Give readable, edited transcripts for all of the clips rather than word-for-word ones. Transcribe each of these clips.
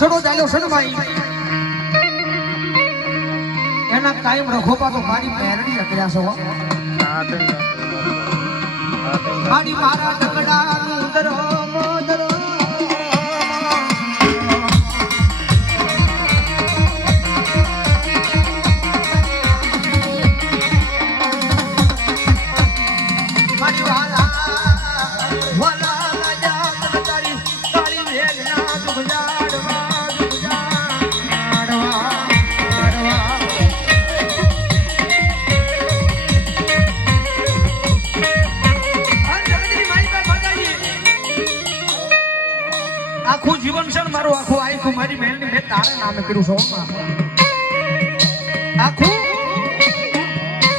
સડો ચાલ્યો છે ને ભાઈ એના કાયમ રખોપા તો મારી મેરડી કર્યા છો મારી મારા ઢગડાનું દરો મોદરો મારી વાલા વાલા રાજા તારી કાળી વેગના દુખજાડવા આખું જીવન છે ને મારું આખું આખું મારી મહેલની મેં તારા નામે કર્યું છે આખું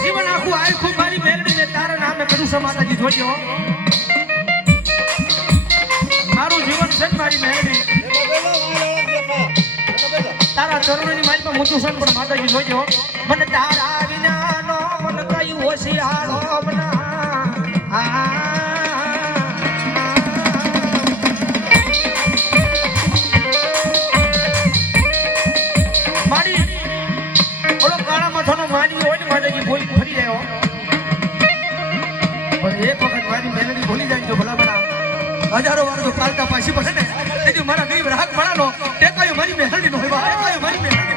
જીવન આખું આખું મારી મહેલની મેં તારા નામે કર્યું છે માતાજી જોજો મારું જીવન છે ને મારી મહેલની તારા ચરણોની માલમાં મૂકું છે પણ માતાજી જોજો મને તારા વિનાનો મન કઈ હોશિયારો બના મારી હોય ને માતાજી ભૂલી ફરી જાય પણ એક વખત મારી મેલડી ભૂલી જાય તો ભલા ભલા હજારો વાર તો કાલતા પાછી પડે ને તેથી મારા ગરીબ રાહક ભણાનો ટેકાયો મારી મેલડી નો હોય ટેકાયો મારી મેલડી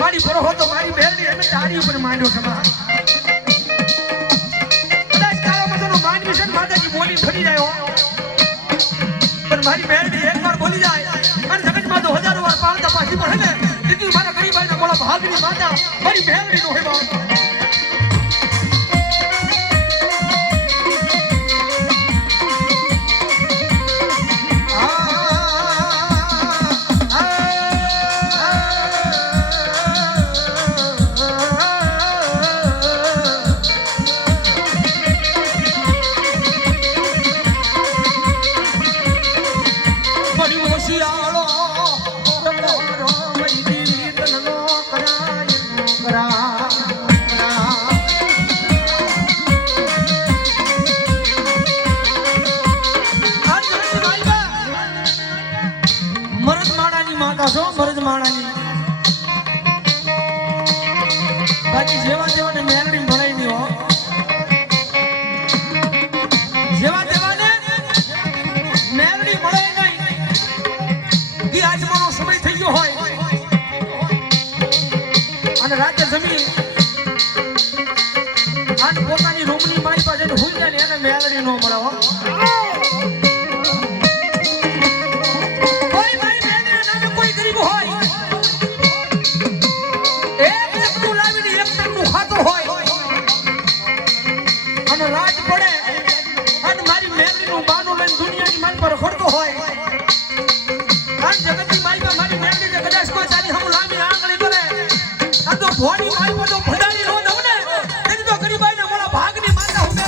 મારી બરો તો મારી બેલડી એમે તારી ઉપર માંડ્યો છે કદાચ તારા મતનો માનવી છે માતાજી બોલી ફરી જાય પણ મારી બેલડી એકવાર બોલી જાય અને જગતમાં તો હજારો વાર પાળતા પાછી પડે ને તેથી મારા ગરીબાઈના મોળા ભાગની માતા મારી બેલડી નો હોય બાકી જેવા જેવાને મેલડી ભણાઈ ની હો જેવા જેવાને મેલડી મળે નહીં કે આજમાનો સમય થઈ ગયો હોય અને રાતે જમી અને પોતાની રૂમની મારી પાસે ભૂલ જાય ને એને મેલડી નો મળે હો કોઈ મારી મેલડીના નામે કોઈ ગરીબ હોય અને રાજ પડે અને મારી મેલડીનું બાનું લઈને દુનિયાની માન પર ખોડતો હોય અને જગતની માઈમાં મારી મેલડીને કદાચ કોઈ તારી હમ લાંબી આંગળી કરે આ તો ભોળી માઈ બધો ભડાડી નો દઉં ને તેથી તો ગરીબાઈના મોળા ભાગની માતા હું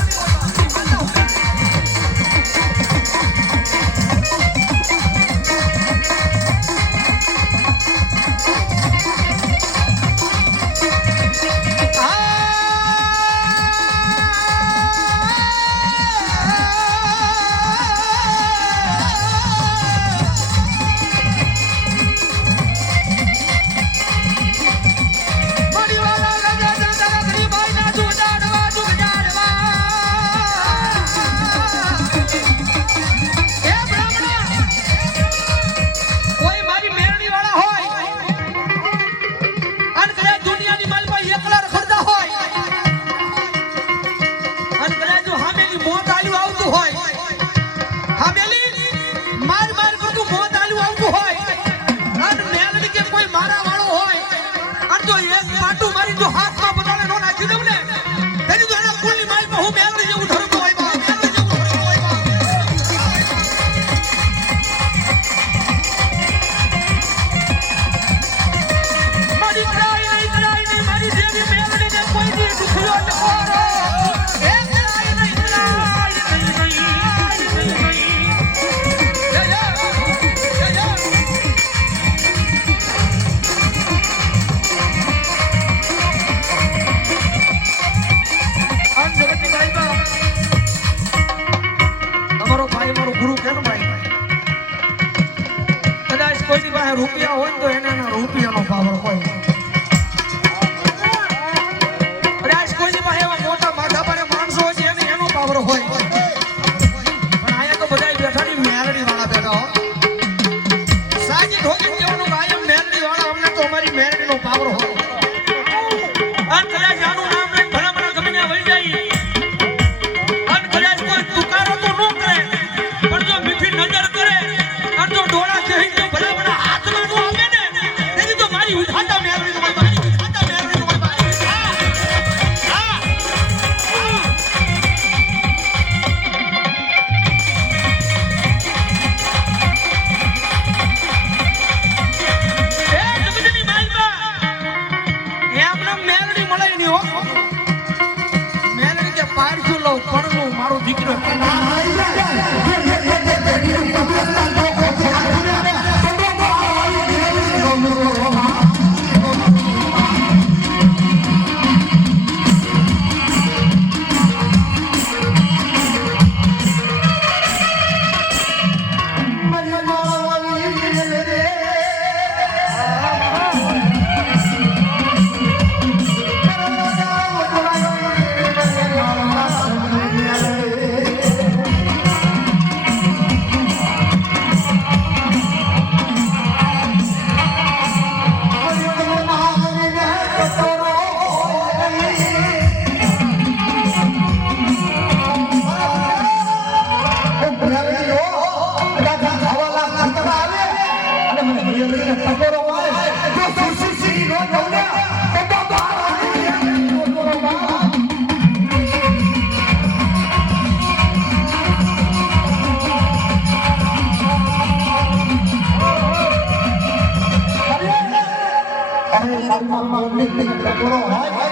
મારી મેલડી તને ટકોરો હોય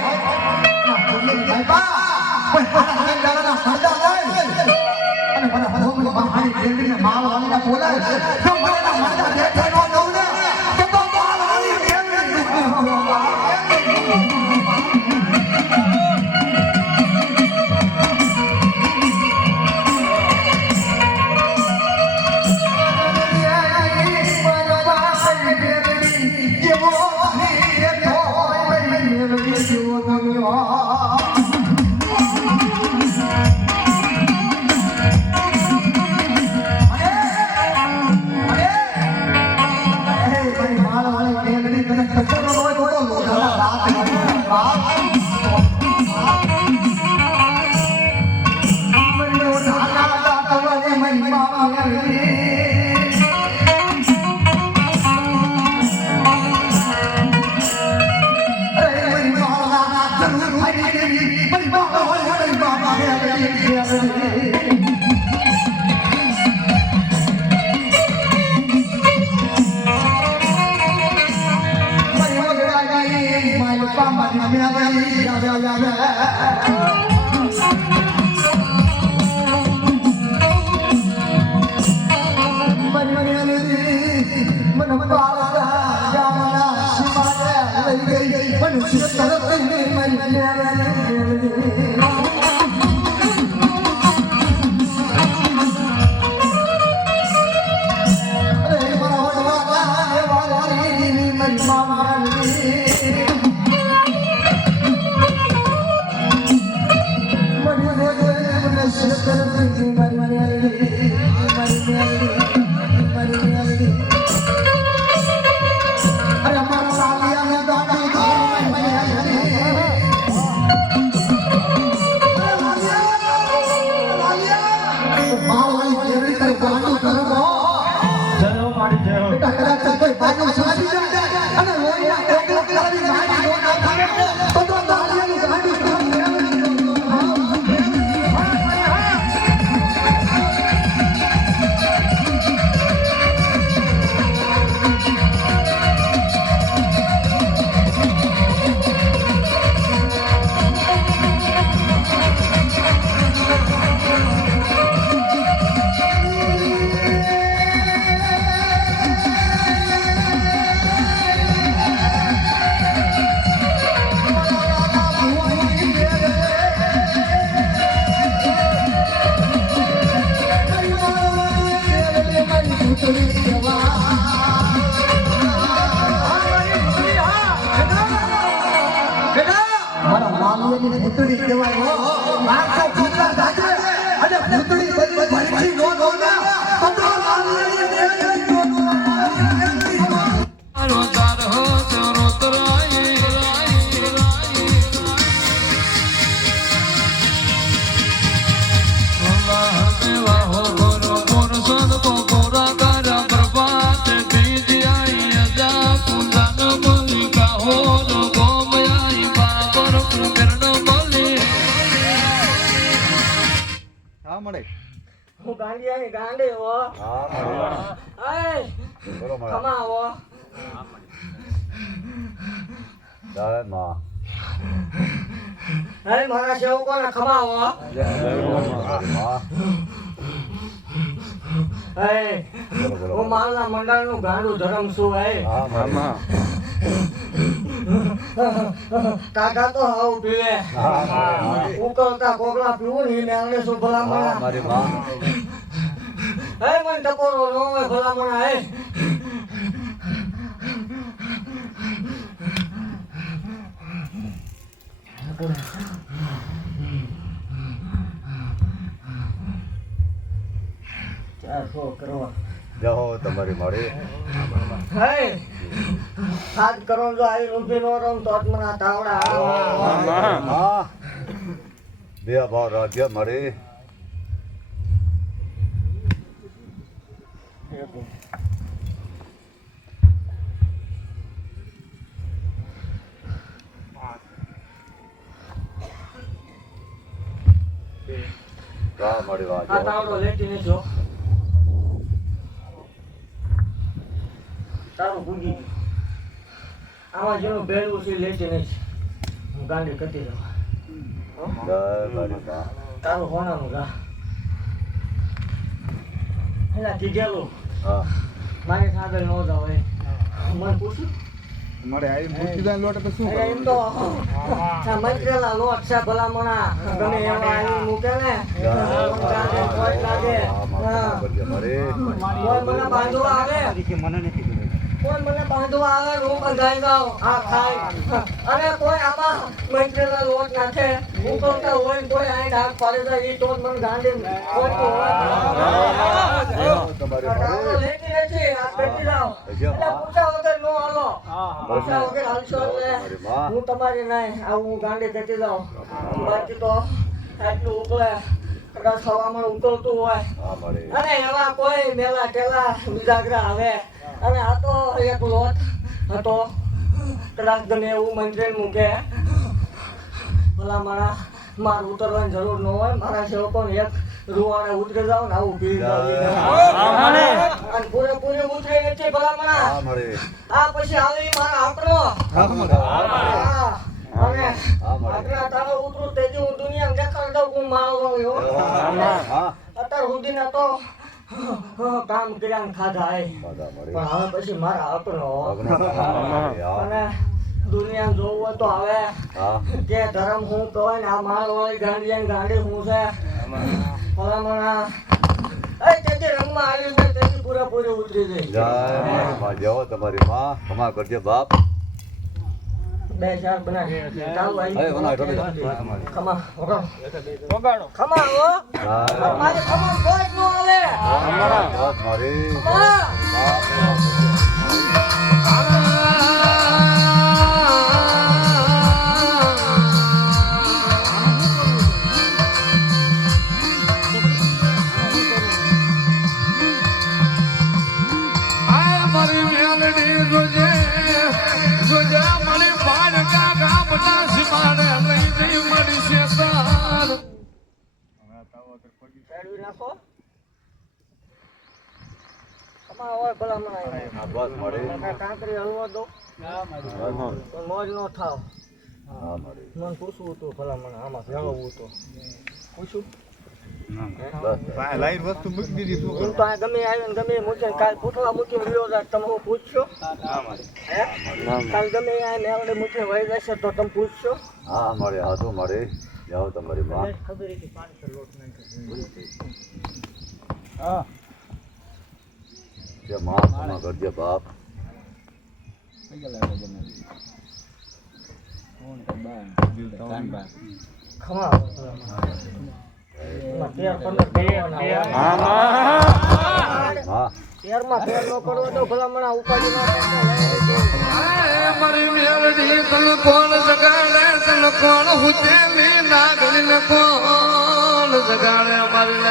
ના બોલી ભાઈ બા કોઈ હારા કેંડાના સરદા હોય અને મને હોમની બહારી મેલડીને માલ વાળીને બોલાય જો મને ના માતા દેખે ન દઉં ને તો માલ વાળી મેલડી હું ગાંડિયાની ગાંડી હો કમાવો જય માં હે મારા સેવકોને ખમાવો હે હું માલના મંડળનું ગાંડું ધરમ છું હે કાકા તો હાવ પીવે ઉકળતા કોકલા પીવું ને એને આંગણે શું ભલામણા મારી માં હે મને ટકોરો નો હોય ભલામણા હે ચારસો કરવા જાઓ તમારી મારી હે હાથ કરો જો આવી ઊભી નો રમ તો આત્મના તાવડા બે ભાવ રાજ્ય મળી મળી આ તાવડો લેતી ને જો તારું ભૂગી આમાં જેનું ભેળવું છે લેતી નહીં હું ગાંડી કરતી જાઉં જય મારી માં તારું હોનાનું ગા એના કીધેલું હા મારી સાથે ન જાવ એ મને પૂછ્યું મારે આઈ પૂછી દે લોટ તો શું અરે એમ તો મંત્રેલા લોટ છે ભલામણા ગમે એવા આવી મૂકે ને ગાંડી કોઈ લાગે હા કોઈ મને બાંધવા આવે કોઈ મને બાંધવા આવે હું બંધાઈ જાઉં આ ખાય અને કોઈ આમાં મંત્રેલા લોટ નાખે ઉકળતા હોય કોઈ આઈ ડાક પાડી જાય ઈ તો જ મને ગાંડી કોઈ તો હોય તારો લેતી નથી આ બેઠી જાઓ એટલે પૂછા વગર નો હાલો પૂછા વગર હાલશો એટલે હું તમારી નહીં આવું હું ગાંડી કહેતી જાઉં બાકી તો આટલું ઉકળે કદાચ હવામાં ઉકળતું હોય અને એવા કોઈ મેલા ટેલા બીજાગરા આવે અને આ તો એક લોટ હતો કદાચ ગમે એવું મંત્રી મૂકે ભલા મારે ઉતરવાની જરૂર ન હોય મારા સેવકોને એક રૂવાડે ઉતરી જાવ ને આવું પી જાવ અને પૂરેપૂરી ઉતરી નથી ભલા આ પછી આવે ઈ મારા આપણો અને આપણા તારો ઉતરું તેજી હું દુનિયા દેખાડ દઉં હું માળો અત્યાર સુધીના તો કામ કર્યા ને ખાધા પણ હવે પછી મારા આપણો અને દુનિયા જોવું હોય તો હવે કે ધર્મ હું કહેવાય ને આ માળ વાળી ગાંડી ગાંડી હું છે ભલામણા એ તેથી રંગમાં આવી છે તેથી પૂરેપૂરી ઉતરી જઈ જય જાઓ તમારી માં ખમા કરજે બાપ બે ચાર બનાવી ચાલુ અરે બનાવી ખમા વગાડો ખમા હો મારે ખમા કોઈ જ ન આવે મારી નાખો ખમા હોય ભલામણા બસ મળે કાંકરી હલવા દો મોજ નો થાવ મને પૂછવું હતું ભલામણા આમાં ભેળવવું હતું પૂછું લાઈન વસ્તુ મૂકી દીધી શું હું તો આ ગમે આવ્યો ને ગમે મૂકીને કાલ પૂછવા મૂકીને ગયો હતા તમે હું પૂછશો હે કાલ ગમે આ મેળે મૂકીને વહી જશે તો તમે પૂછશો હા મળે હા તો મળે જાઓ તમારી માં ખબર હતી 500 લોટ નાખ્યો જે માં ખમા કરજે બાપ ખમા એમાં 13-15 હા શેરમાં ફેર નો કરવો તો ભલામણા ઉપાડી ના મારી મેલડી તન કોણ જગાડે તન કોણ હુતેલી નાગલી ને કોણ જગાડે મારી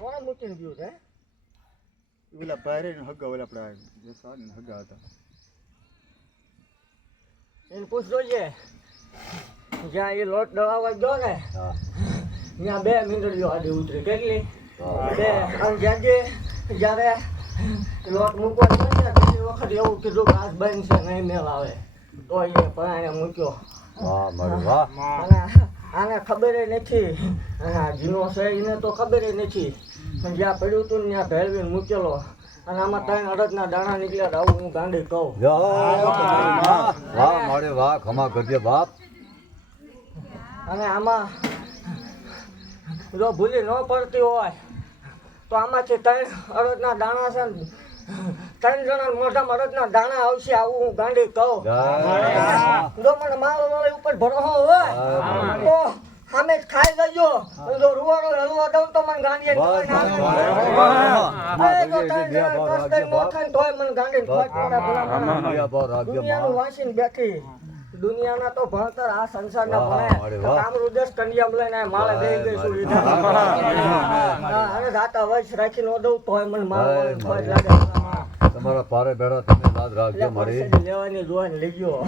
કોણ મૂકીને ગયું છે ઓલા પારે ને હગા ઓલા આપડા જે સાન હગા હતા એને પૂછ જોઈએ જ્યાં એ લોટ દળાવવા ગયો ને હા ત્યાં 2 મીંડળીઓ આડી ઉતરી કેટલી 2 અને જ્યારે લોટ મૂકવા ગયો ને બીજી વખત એવું કીધું કે આજ બંધ છે નહીં મેળ આવે તો એ પણ મૂક્યો વાહ મારી વાહ અને આને ખબર નથી અને આ જીનો છે એને તો ખબર નથી પણ જ્યાં પડ્યું હતું ને ત્યાં ભેળવીને મૂકેલો અને આમાં 3 અડદના દાણા નીકળ્યા આવું હું ગાંડી કહું જાઓ તમારી માં વાહ મળે વાહ ખમા કરજે બાપ અને આમાં જો ભૂલી ન પડતી હોય તો આમાંથી 3 અડદના દાણા છે ને 3 જણા મોઢામાં અડદના દાણા આવશે આવું હું ગાંડી કહું જો મને મારો વાળી ઉપર ભરોસો હોય તો સામે જ ખાઈ જજો જો રૂવાડો હલવા દઉં તો મને ગાંડી તોય મને ગાંડી દુનિયાનું વાંચીને બેઠી દુનિયાના તો ભણતર આ સંસારના ભણે કામરુદેશ કન્યામ લઈને માળે દઈ દઈશું અને રાતા વૈશ રાખી ન દઉં તોય મને મારો ભય લાગે તમારા પારે બેડા તમે યાદ રાખજો મારી લેવાની જોઈને લઈ ગયો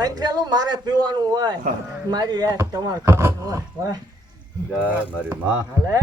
મૈત્રેલું મારે પીવાનું હોય મારી યાર તમારે ખાવાનું હોય જય મારી માં હાલે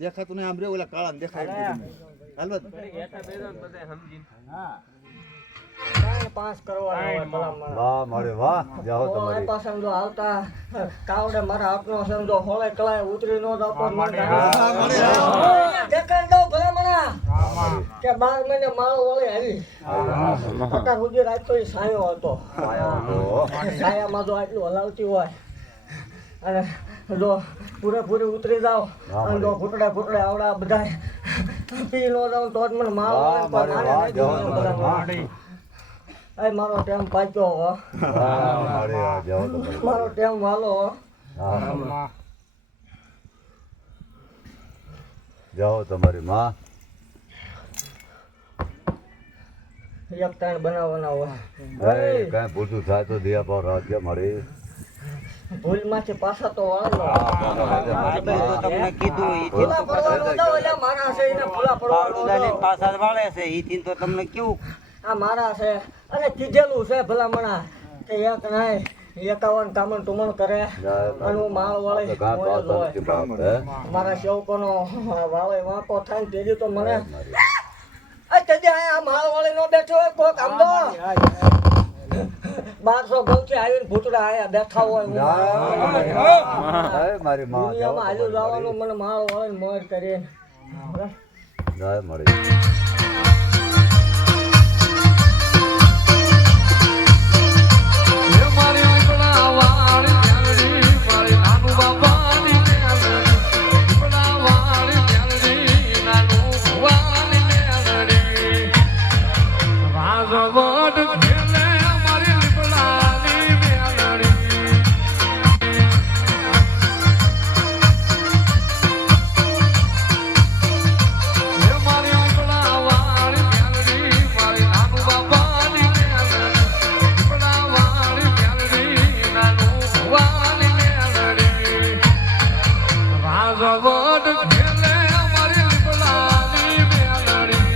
દેખાતું નહીં આમ રે ઓલા કાળા દેખાય હાલવા ત્રણ પાંચ કરવાના હોય ભલામણ. વાહ મારે વાહ જાઓ તો તમારી આ સમજો આવતા કાવડે મારા હાથનો સમજો હોળે કળાએ ઉતરી નો જાવ પણ મને દેખાઈ દઉં ભલામણા કે 12 મહિને માળો વળે આવી અત્યાર સુધી રાખ્યો એ સાયો હતો સાયામાં જો આટલું હલાવતી હોય અને જો પૂરેપૂરી ઉતરી જાવ અને જો ઘૂંટડે આવડા બધા પી નો જાવ તો જ મને માળો વળે પણ આને નહીં જોવાનું ભલામણા. આ મારો ટાઈમ પાક્યો હો. મારે જાઓ તમારી મારો ટાઈમ વાલો હો. હા. જાઓ તમારી માં એક ત્રણ બનાવવાના હોય કઈ પૂછું થાય તો દિયા પાવ રાજ્ય મારી ભૂલમાંથી પાછા તો વાળો તમને કીધું ભૂલા પડવાનો હતો એટલે મારા છે એને ભૂલા પડવાનો હતો. પાછા વાળે છે ઈ તો તમને કેવું આ મારા છે અને કીધેલું છે ભલામણા કે એક નહીં 51 કામણ ટુમણ કરે અને હું માળ વાળે મોય જ હોય. મારા સેવકોનો વાળે વાંકો થાય ને તેજી તો મને આ તેજી આ માળ વાળે નો બેઠો હોય કોક આમ તો 1200 ગૌથી આવીને ભૂતડા આયા બેઠા હોય હું મારી માં દુનિયામાં હાલ્યું જવાનું મને માળ વાળે મોય કરીને જય મારી મારી લીપડા વાળી મેલડી મારી નાનું બાપાની મેલડી લીપડા વાળી મેલડી નાનું ભુવાની મેલડી રાજવટ ખેલે મારી લીપડાની મેલડી હે મારી લીપડા વાળી મેલડી મારી નાનું બાપાની મેલડી લીપડા વાળી મેલડી નાનું ભુવાની મેલડી રાજવટ ખેલે મારી લીપડાની મેલડી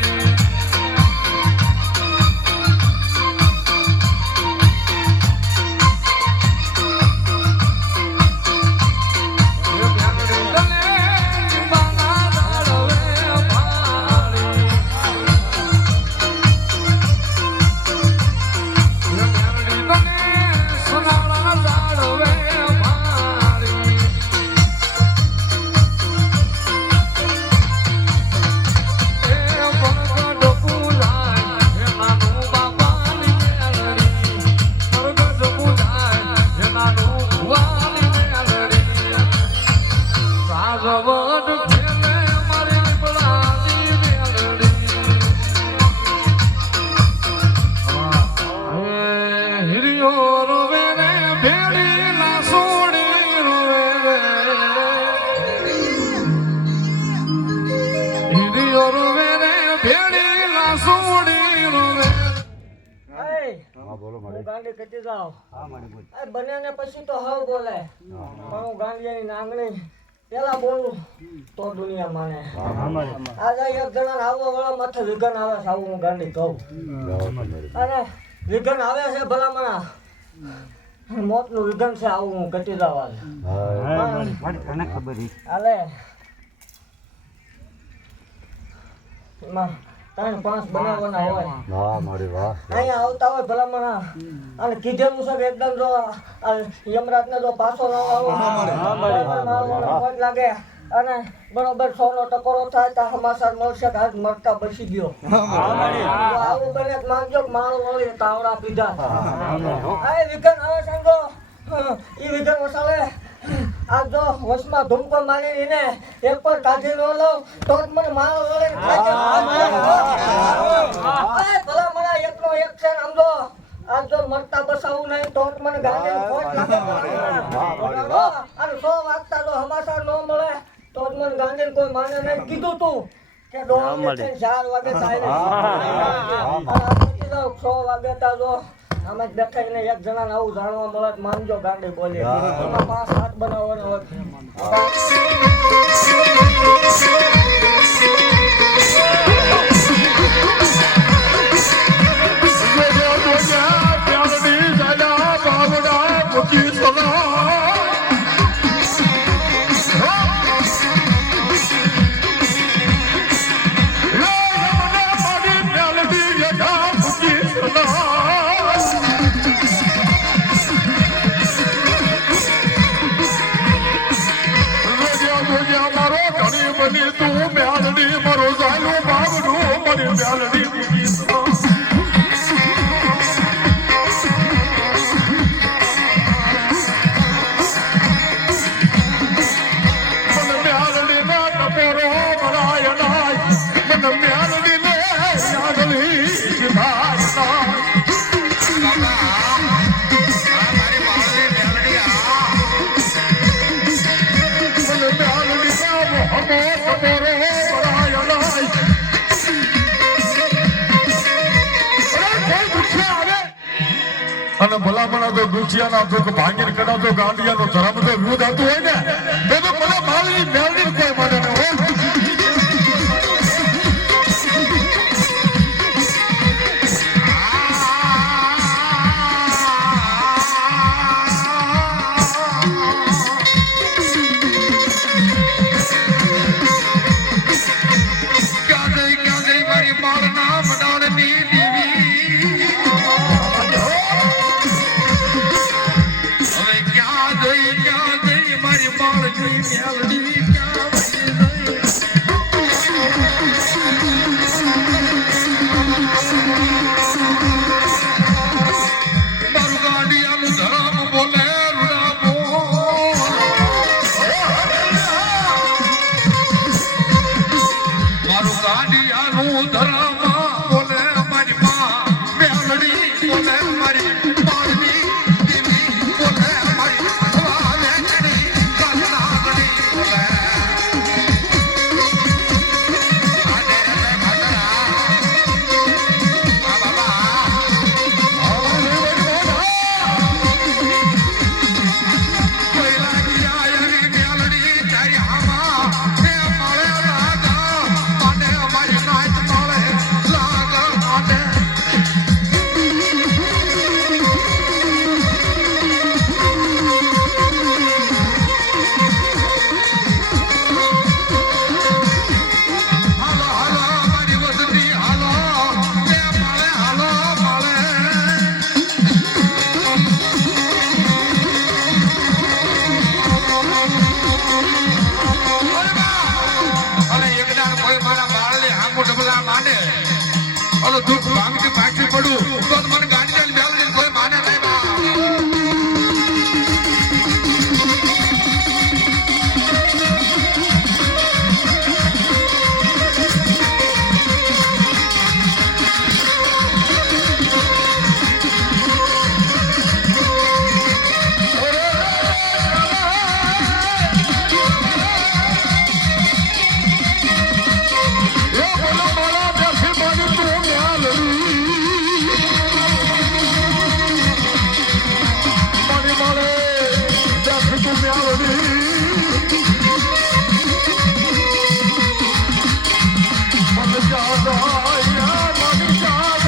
રાજવટ ખેલે મારી લીપડાની મેલડી હિરિયો રોવે રે ભેડી ના સોડી રોવે રે હિરિયો રોવે રે ભેડી ના સોડી રોવે હા બોલો હું મારી ગાંડી કટી જાઉં હા મારી બોલ આ બન્યાને પછી તો હાવ બોલે પણ હું ગાંડિયાની નાંગણી પેલા બોલું તો દુનિયા માને આજે એક જણા આવવા વાળા માથે વિઘન આવે છે આવું હું ગાંડી કહું જાઓ તમારી અને વિઘન આવે છે ભલામણા મોતનું વિઘન છે આવું હું કટી જવા હા તને ખબર હાલે એમાં 3-5 બનાવવાના હોય હા મારી વાહ અહીંયા આવતા હોય ભલામણા અને કીધેલું છે કે એકદમ જો યમરાજ ને જો પાછો ન આવો લાગે અને બરોબર 100 નો ટકોરો થાય તો સમાચાર મળશે કે આજ મરતા બચી ગયો આવું બને માંગજો માળ વળી તાવડા પીધા આ વિઘન આવે સમજો ઈ વિઘન વસાવે આ જો વસમાં ધૂમકો મારી એને એક પર કાઢી ન લઉં તો જ મને માળ વળે ભલા મને એકનો એક છે ને સમજો આ જો મરતા બસાવું નહીં તો જ મને ગાંધી ખોટ લાગે અને 100 વાગતા જો સમાચાર ન મળે તો જ મને ગાંધી કોઈ માને નહીં કીધું તું કે 4 વાગે થાય 100 વાગે તા જો આમાં દેખાઈને એક જણાને આવું જાણવા મળે તો માનજો ગાંડી બોલી એમાં 5-7 બનાવવાના હોય બની તું મ્યાલડી મારો ઝાલું બાબડું મારી મ્યાલડી ગીતમાં મને મ્યાલડી ના ટપોરો ભરાય નાય મને મ્યાલડી ને યાદલી સિધાય નાય અને ભલામણા તો દુખિયાના દુઃખ ભાંગીને કદાચ ગાંડિયાનો ધર્મ તો વિરોધ હતું હોય ને તો મને મારી મેળવી કોઈ મને ન હોય ક્યાં ગઈ મારી માળના મડાળની દેવી હવે ક્યાં ગઈ મારી માળની મેલડી ક્યાં મારું ગાંડિયાનું ધરમ બોલે રૂડા બોલ મારું ગાંડિયાનું ધરમ બોલે મારી માં મેલડી બોલે મારી માળની દેવી બોલે મારી વાલેડી કસનાગડી બોલે આડે રે ભાગરા આ બાબા કોઈ લાગી આયરી મેલડી તારી આમાં તે મળે લાગ આને મારી નાચ મળે લાગ આને હાલો હાલો મારી વસતી હાલો તે મળે હાલો મળે અને એક દાડ કોઈ મારા બાળને હામો ડબલા માને ઓલો દુઃખ ભાંગતી ભાગતી પડું તો મને ગાડી ચાલી બેલડી કોઈ માને નહીં બા એ બોલો મારા બેસી મારી તું મ્યાલડી મારી મારે બેસી તું મ્યાલડી મને યાદ આયા મને યાદ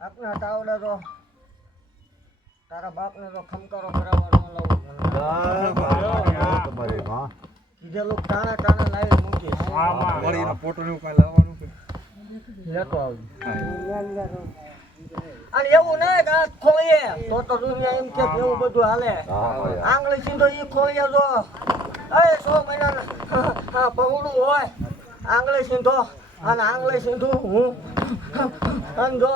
આપના તાવડે તો તારા બાપને તો ખમકારો કરાવવાનો લાવું તમારી માં કીધેલું ટાણા ટાણા લાવી મૂકીશ લેતો આવું અને એવું નહીં કે આ ખોઈએ તો દુનિયા એમ કે એવું બધું હાલે આંગળી સીધો ઈ ખોઈએ તો એ 6 મહિના પહોળું હોય આંગળી સીધો અને આંગળી સીધું હું અને જો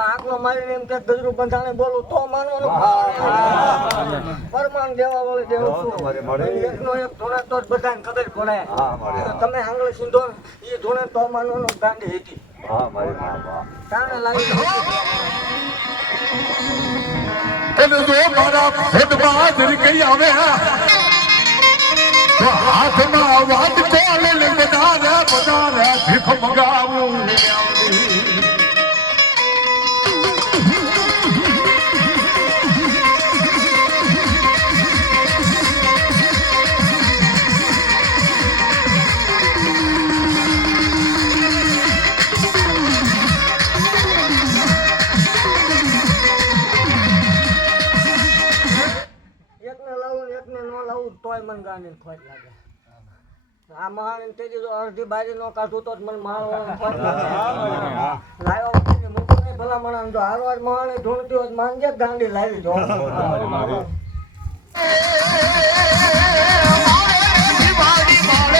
આંકલો મારીને એમ કે ગજરું બંધાણે બોલું તો માનવાનું પરમાણ દેવા વાળી દેવું છું એકનો એક ધોણે તો જ બધાને ખબર પડે તમે આંગળી સીધો એ ધોણે તો માનવાનું ગાંડી હતી હા મારી માં તાણે લાવી એને જો મારા ભેદમાં ધરી કઈ આવે તો હાથમાં વાત કોલે ને બધારે ભીખ મંગાવું તોય મને ગાંડી ખોટ લાગે આ મહાન તેજી જો અડધી બારી નો કાઢું તો જ મને મારવાનો ખોટ લાગે લાયો મૂકું નહીં ભલા મણા જો હારવાર મહાને ઢૂંઢતી હોત માંગે ગાંડી લાવી જો મારે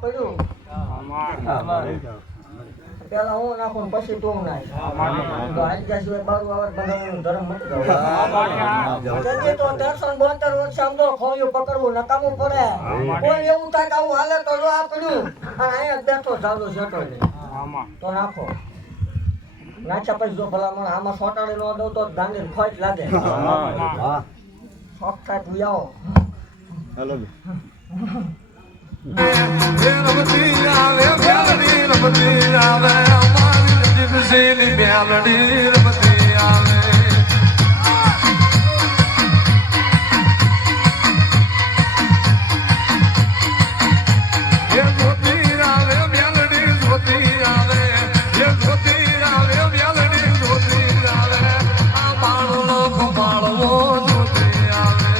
પડ્યું પેલા હું નાખું ને પછી તું નાખ તો આજ ગયા સિવાય બારું આવે બનાવવાનું ધર્મ મટી જાય તો 1372 વર્ષ સમજો ખોયું પકડવું નકામું પડે કોઈ એવું થાય કે આવું હાલે તો જો આ પડ્યું અને અહીંયા બેઠો ચાલુ સેટો તો નાખો નાખ્યા પછી જો ભલામણ આમાં સોટાડી ન દઉં તો ગાંધી ખોટ લાગે વાહ શોખ થાય તું આવો રમતી આવે મ્યાલડી રમતી આવે અમારી જીવસેલી મ્યાલડી રમતી આવે એ જોતી આવે મ્યાલડી જોતી આવે એ જોતી આવે મ્યાલડી જોતી આવે આ માળો કમાળવો જોતી આવે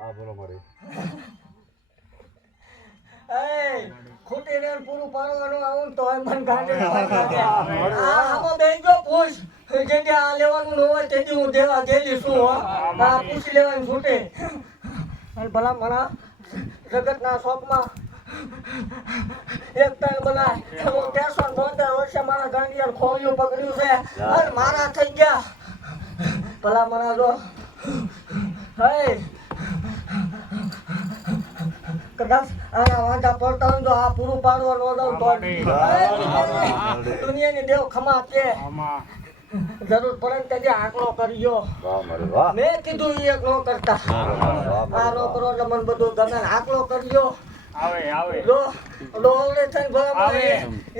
હા બોલો મારી ખોટી રેલ પૂરું પાડવાનું આવું તો મન ગાંઠે આમાં બેંજો પૂછ જે કે આ લેવાનું ન હોય તેથી હું દેવા ગયેલી છું આ પૂછી લેવાનું છૂટે અને ભલા મણા જગતના શોખમાં એક ટાઈમ બનાય હું 1372 વર્ષે મારા ગાંડિયાર ખોળિયું પકડ્યું છે અને મારા થઈ ગયા ભલા મણા જો હે કદાચ આના વાંધા પડતા હોય તો આ પૂરું પાડવા ન દઉં તો દુનિયાની દેવ ખમા કે જરૂર પડે ને તેથી આંકડો કરજો વાહ મારી વાહ મેં કીધું એ એક ન કરતા આ નો કરો એટલે મને બધું ગમે આંકડો કરજો જો ડોલને થઈને ભલા મને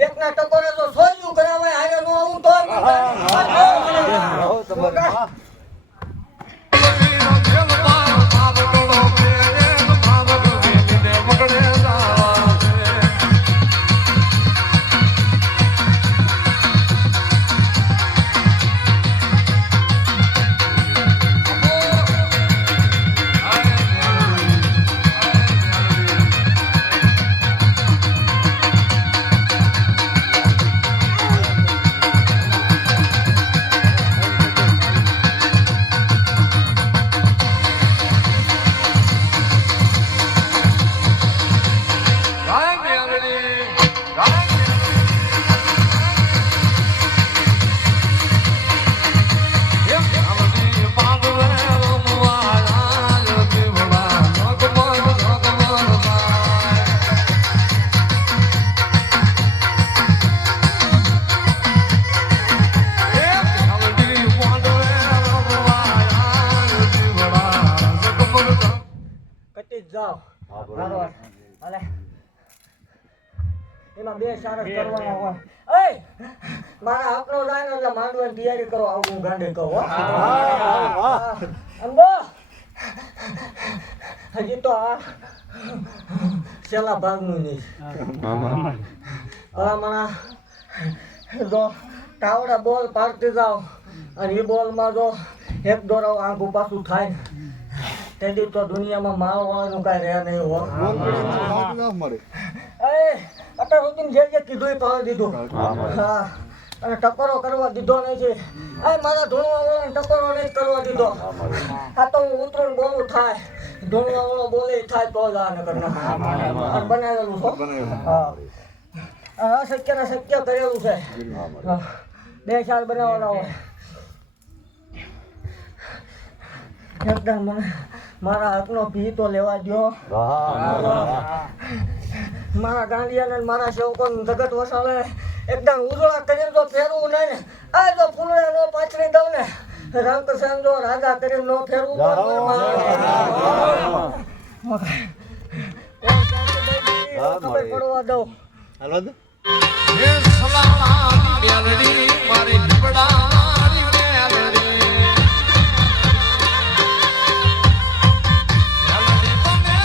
એકના ટકોરે તો સોયું કરાવે હારે નો આવું તો તમારી વાહ એમાં બે સારસ કરવાના હોય મારા હકનો જાય ને એટલે માંડવાની તૈયારી કરો આવું હું ગાંડે કહું અંબો હજી તો આ છેલ્લા ભાગનું નહીં ભલામણા જો ટાવડા બોલ પાડતી જાઓ અને એ બોલમાં જો એક દોરાવ આંખું પાછું થાય તેથી તો દુનિયામાં માળ વાળાનું કાંઈ રહે નહીં હોય અત્યારે સુધી જે કીધું એ પાડી દીધું હા અને ટકોરો કરવા દીધો નથી. આ મારા ધૂણવાવાળાને ટકોરો નહીં કરવા દીધો. આ તો હું ઉતરણ બોલું થાય, ધૂણવાવાળો બોલે થાય તો જ આ નકર ના. આ બનાવેલું છો. હા, આ અશક્યને શક્ય કરેલું છે. હા, 2 સાલ બનાવવાના હોય. એકદમ મને મારા હાથનો ભી તો લેવા દ્યો. મારા ગાંડિયાને ને મારા સેવકોને જગત વસાવે એકદમ ઉજળા કરીને તો ફેરવું નહીં. આ જો ફૂલડા નો પાછળી દઉં ને રામકૃષ્ણ જો રાજા કરીને નો ફેરવું તો ખબર પડવા દઉં. હે સલાલાની મેલડી મારી લીમડાની મેલડી મેલડી તને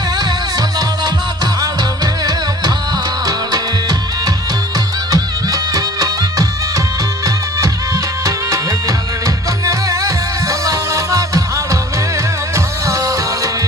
સલાલાના ઝાડ મે ફાળે હે મેલડી તને સલાલાના ઝાડ મે ફાળે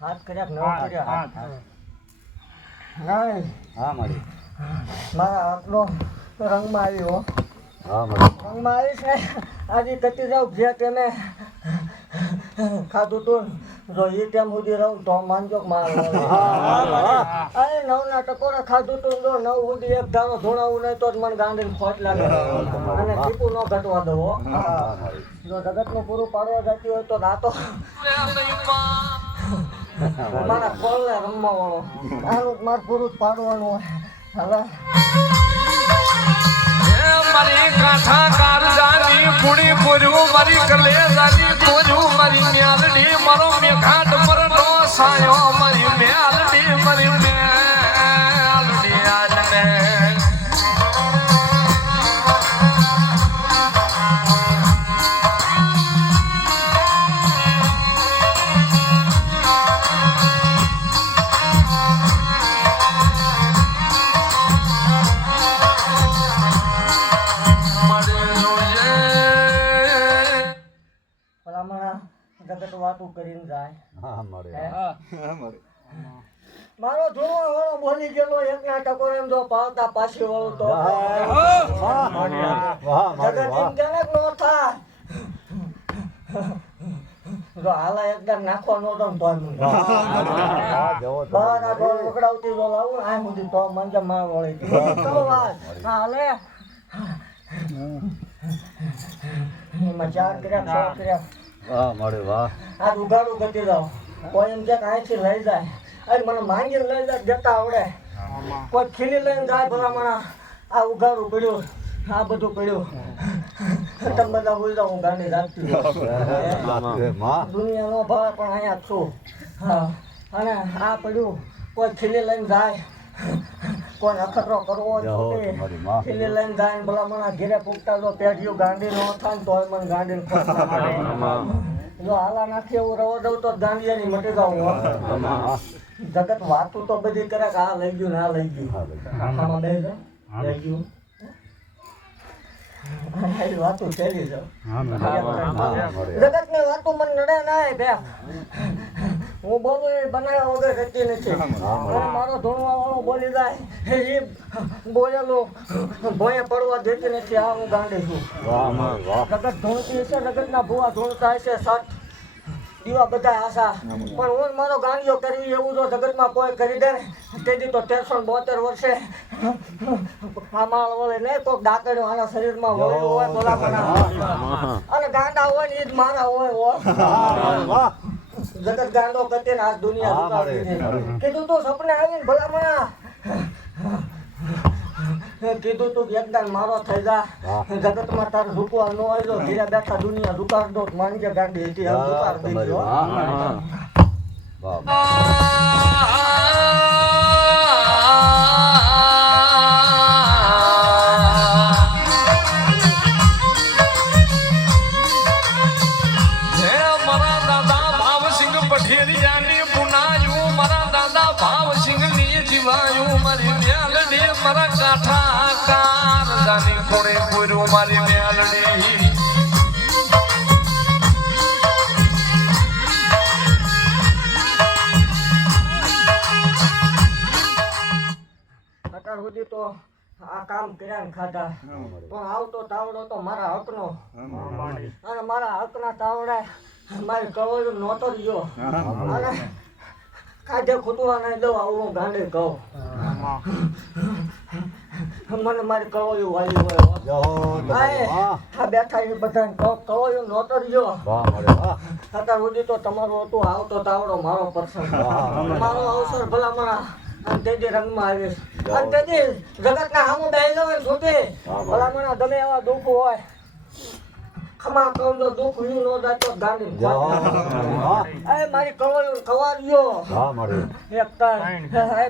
હાથ કર્યા ન કર્યા નહીં. હા મારી મારા હાથનો રંગમાં આવ્યો. હા મારી રંગમાં આવીશ ને આજે કટી જાઉં જે તેને ખાધું તું જો એ ટાઈમ સુધી રહું તો માનજો કે મારા અરે 9ના ટકોરા ખાધું તું જો 9 સુધી એક ધારો ધોણાવું નહીં તો જ મને ગાંડીને ખોટ લાગે અને ટીપું ન ઘટવા દો. જો જગતનું પૂરું પાડવા જતી હોય તો રાતો મારા કોલને રમવા વાળો આનું મારે પૂરું જ પાડવાનું હોય. હવે મારી કાંઠા કારજાની પૂરી પૂર્યું મારી કલેજાની પૂર્યું મારી મેલડી મારો મેઘાટ પર નો સાયો મારી મેલડી મારી મેલડી આને જગત વાતું કરીને જાય. હા મળે મારો ધૂણો વાળો બોલી ગયેલો એકના ટકોર એમ જો પાવતા પાછી વાળું તો જગત એમ જનક નો થાય. જો હાલા એકદમ નાખવા નો તો બારા ડોલ ઉકડાવતી જો લાવું આ સુધી તો મંજે માં વળી તો વાત હાલે એમાં 4 કર્યા 6 કર્યા. વાહ મળે વાહ આ ઉગાડું ગતિ જાઓ. કોઈ એમ કે અહીંથી લઈ જાય અરે મને માંગીને લઈ જાય જતા આવડે. કોઈ ખીલી લઈને જાય ભલામણા આ ઉગાડું પડ્યું આ બધું પડ્યું તમે બધા બોલી જાઓ હું ગાંડી રાખતી દુનિયાનો ભાવ પણ અહીંયા છું. હા અને આ પડ્યું કોઈ ખીલી લઈને જાય કોઈ અખતરો કરવો ખીલી લઈને જાય ભલામણા ઘેરે પૂગતા જો પેઢીઓ ગાંડી ન થાય તો મને ગાંડીને ખોટ ના મળે. જો હાલા નાખી એવું રવો દઉં તો ગાંડિયાની મટી જાઉં. જગત વાતું તો બધી કરે કે આ લઈ ગયું ને આ લઈ ગયું. આમાં બે લઈ ગયું એ વાતું ફેરી જાઉં હા મારી હા મારી જગતની વાતો મને નડે ના બે હું બોલું એ બનાવ્યા વગર રહેતી નથી અને મારો ધોણવા વાળો બોલી જાય એ બોલેલો ભોંય પડવા દેતી નથી આ હું ગાંડી છું વાહ મારી વાહ જગત ધૂણતી હશે જગતના ભૂવા ધૂણતા હશે સત દીવા બધા આશા પણ હું મારો ગાંડીઓ કરવી એવું જો જગતમાં કોઈ કરી દે તેથી તો 1372 વર્ષે આ માળ વળે ને કોઈક ડાકડ્યો આના શરીરમાં વળેલું હોય બોલાપણા અને ગાંડા હોય ને એ જ મારા હોય વાહ જગત ગાંડો કરતે ને આ દુનિયા દુકાવતી છે. કીધું તું સપને આવીને ભલામણા કીધું તું એકદમ મારો થઈ જા જગતમાં તારે ઝૂકવા ન હોય તો ઘીરે બેઠા દુનિયા દુકાળ દો માનજે ગાંડી હતી હવે દુકાળ દીધી હો. મારા કાઠા કાર જાની કોણે પૂરું મારી મેલડી અત્યાર સુધી તો આ કામ કર્યા ને ખાધા પણ આવતો તાવડો તો મારા હકનો અને મારા હકના તાવડે મારી કવળ નહોતો રહ્યો અને ખાધે ખૂટવા નહીં દઉં આવું ગાંડે કહું મને મારી કવળિયું વાલી હોય આ બેઠા એ બધા કવળિયું નહોતો રહ્યો વાહ મારી વાહ અત્યાર સુધી તો તમારું હતું આવતો તાવડો મારો પસંદ મારો અવસર ભલામણા અને તેજી રંગમાં આવીશ અને તેજી જગતના સામું બેસી જાવ ને છૂટી ભલામણા ગમે એવા દુઃખ હોય ખમા કહું તો દુઃખ નું ન જાય તો ગાંડી એ મારી કવળિયું કવાર્યો વાહ મારી એક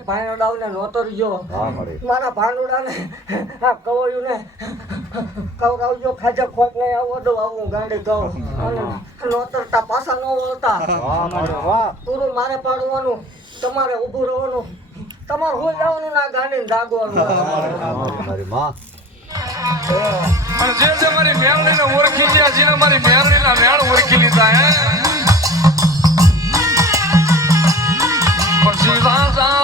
ભાઈડાવને નહોતો રહ્યો વાહ મારી મારા ભાંડુડાને આ કવળિયુંને કવરાવજો ખાજે ખોટ નહીં આવો દઉં આવું ગાંડી કહું અને નોતરતા પાછા ન વળતા વાહ મારી વાહ પૂરું મારે પાડવાનું તમારે ઊભું રહેવાનું તમારે હું જવાનું ના ગાંડીને જાગવાનું મારી માં અને જે મારી મેળણીને ઓળખી ગયા જેને મારી મેળણીના મેળ ઓળખી લીધા હે પછી રાજા